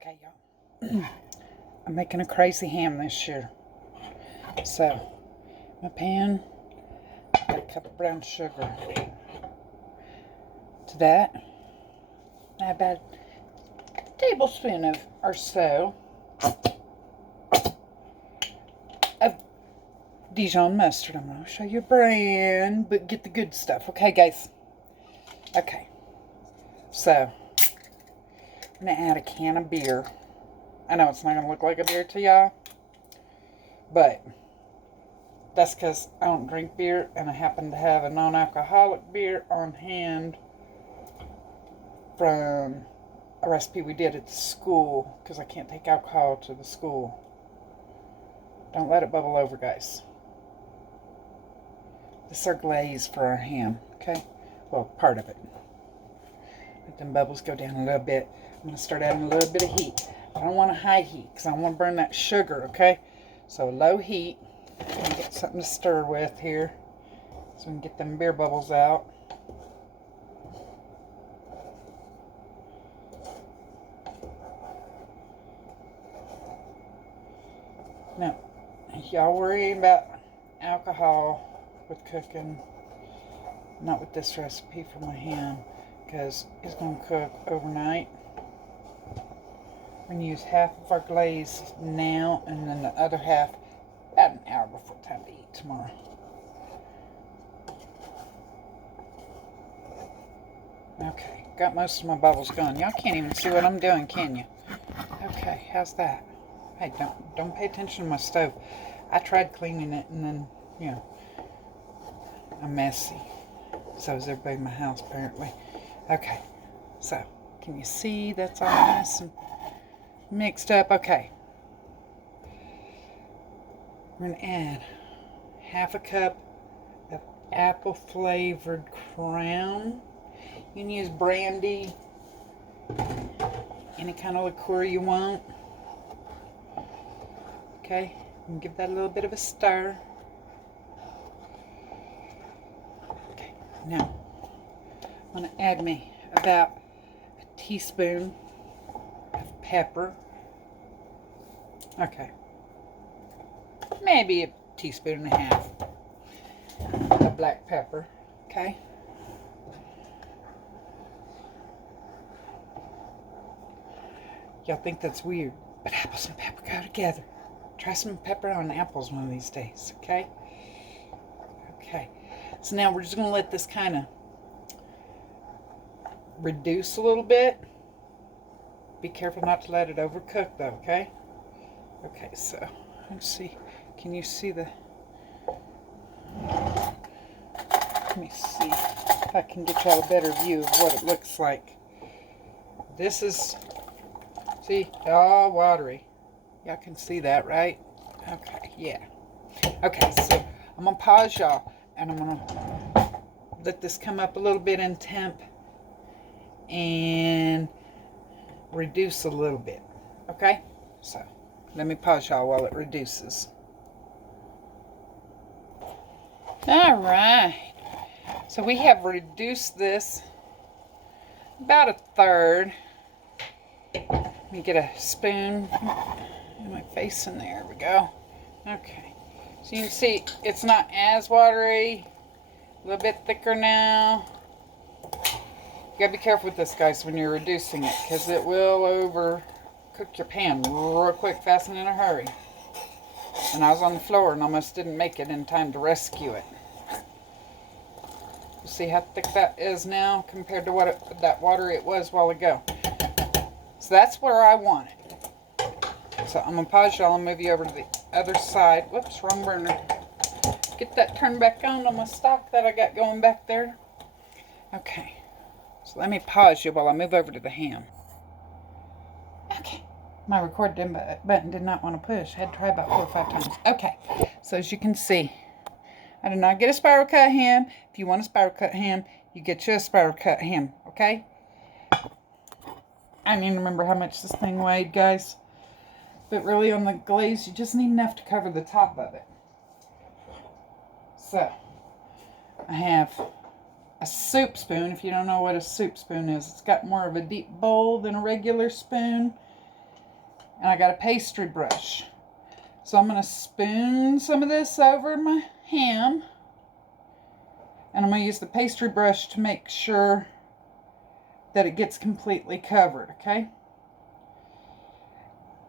Okay, y'all. I'm making a crazy ham this year. So, my pan, got a cup of brown sugar. To that, I have about a tablespoon of or so of Dijon mustard. I'm going to show you a brand, but get the good stuff. Okay, guys? Okay. So, I'm going to add a can of beer. I know it's not going to look like a beer to y'all, but that's because I don't drink beer, and I happen to have a non-alcoholic beer on hand from a recipe we did at the school, because I can't take alcohol to the school. Don't let it bubble over, guys. This is our glaze for our ham, okay? Well, part of it. Let them bubbles go down a little bit. I'm going to start adding a little bit of heat. I don't want a high heat, because I want to burn that sugar, okay? So low heat. Get something to stir with here, so we can get them beer bubbles out. Now, y'all worry about alcohol with cooking, not with this recipe for my ham, because it's going to cook overnight. We're going to use half of our glaze now, and then the other half about an hour before time to eat tomorrow. Okay, got most of my bubbles gone. Y'all can't even see what I'm doing, can you? Okay, how's that? Hey, don't pay attention to my stove. I tried cleaning it, and then, you know, I'm messy. So is everybody in my house, apparently. Okay, so can you see that's all nice and mixed up? Okay. We're going to add half a cup of apple flavored Crown. You can use brandy, any kind of liqueur you want. Okay, and give that a little bit of a stir. Okay, now I'm going to add me about a teaspoon of pepper. Okay, maybe a teaspoon and a half of black pepper. Okay. Y'all think that's weird, but apples and pepper go together. Try some pepper on apples one of these days, okay? Okay. So now we're just going to let this kind of reduce a little bit. Be careful not to let it overcook, though, okay? Okay, so let's see. Can you see the... Let me see if I can get y'all a better view of what it looks like. This is... See, all watery. Y'all can see that, right? Okay, yeah. Okay, so I'm going to pause y'all, and I'm going to let this come up a little bit in temp and reduce a little bit. Okay? So, let me pause y'all while it reduces. All right. So we have reduced this about a third. Let me get a spoon in my face, and there we go. Okay, so you can see it's not as watery, a little bit thicker now. You gotta be careful with this, guys, when you're reducing it, because it will overcook your pan real quick, fast, and in a hurry. And I was on the floor and almost didn't make it in time to rescue it. You see how thick that is now compared to what that water it was a while ago. So that's where I want it. So I'm going to pause y'all and move you over to the other side. Whoops, wrong burner. Get that turned back on my stock that I got going back there. Okay. So let me pause you while I move over to the ham. Okay. My record button did not want to push. I had to try about 4 or 5 times. Okay. So as you can see, I did not get a spiral cut ham. If you want a spiral cut ham, you get you a spiral cut ham. Okay? I don't even remember how much this thing weighed, guys. But really, on the glaze, you just need enough to cover the top of it. So, I have a soup spoon. If you don't know what a soup spoon is, it's got more of a deep bowl than a regular spoon. And I got a pastry brush. So I'm going to spoon some of this over my ham. And I'm going to use the pastry brush to make sure that it gets completely covered, okay?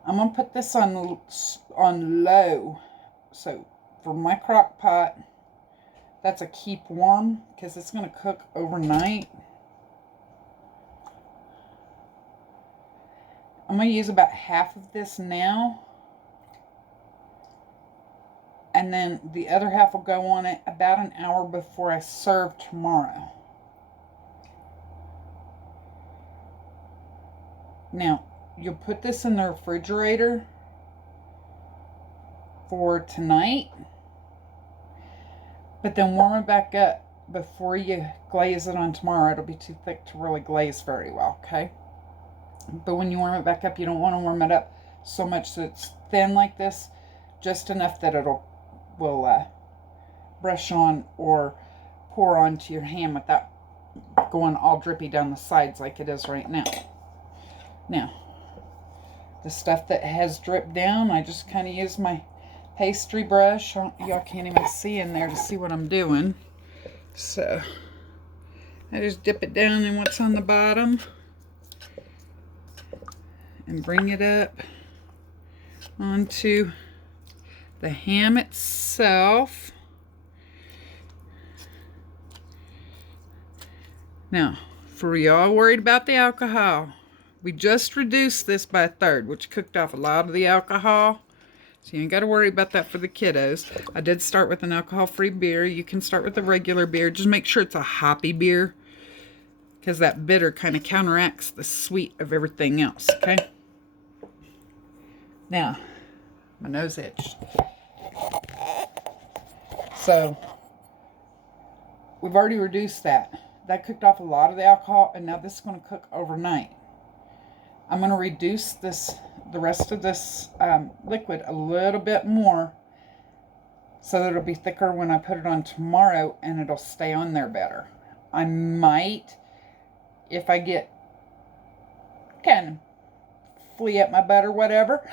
I'm going to put this on low. So for my crock pot, that's a keep warm because it's going to cook overnight. I'm going to use about half of this now. And then the other half will go on it about an hour before I serve tomorrow. Now, you'll put this in the refrigerator for tonight. But then warm it back up before you glaze it on tomorrow. It'll be too thick to really glaze very well, okay? But when you warm it back up, you don't want to warm it up so much that it's thin like this. Just enough that will brush on or pour onto your ham without going all drippy down the sides like it is right now. Now, the stuff that has dripped down, I just kind of use my pastry brush. Y'all can't even see in there to see what I'm doing. So, I just dip it down in what's on the bottom. And bring it up onto the ham itself. Now, for y'all worried about the alcohol, we just reduced this by 1/3, which cooked off a lot of the alcohol. So you ain't got to worry about that for the kiddos. I did start with an alcohol-free beer. You can start with a regular beer. Just make sure it's a hoppy beer, because that bitter kind of counteracts the sweet of everything else, okay? Now, my nose itched. So, we've already reduced that. That cooked off a lot of the alcohol, and now this is going to cook overnight. I'm going to reduce the rest of this liquid a little bit more so that it'll be thicker when I put it on tomorrow, and it'll stay on there better. I might, if I get kind of flea at my butt or whatever,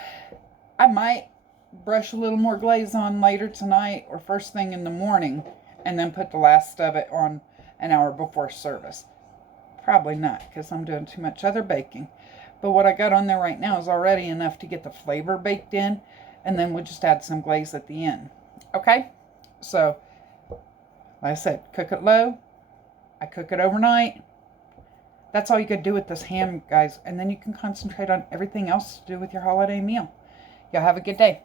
I might brush a little more glaze on later tonight or first thing in the morning, and then put the last of it on an hour before service. Probably not, because I'm doing too much other baking. But what I got on there right now is already enough to get the flavor baked in, and then we'll just add some glaze at the end. Okay? So, like I said, cook it low. I cook it overnight. That's all you could do with this ham, guys. And then you can concentrate on everything else to do with your holiday meal. Y'all have a good day.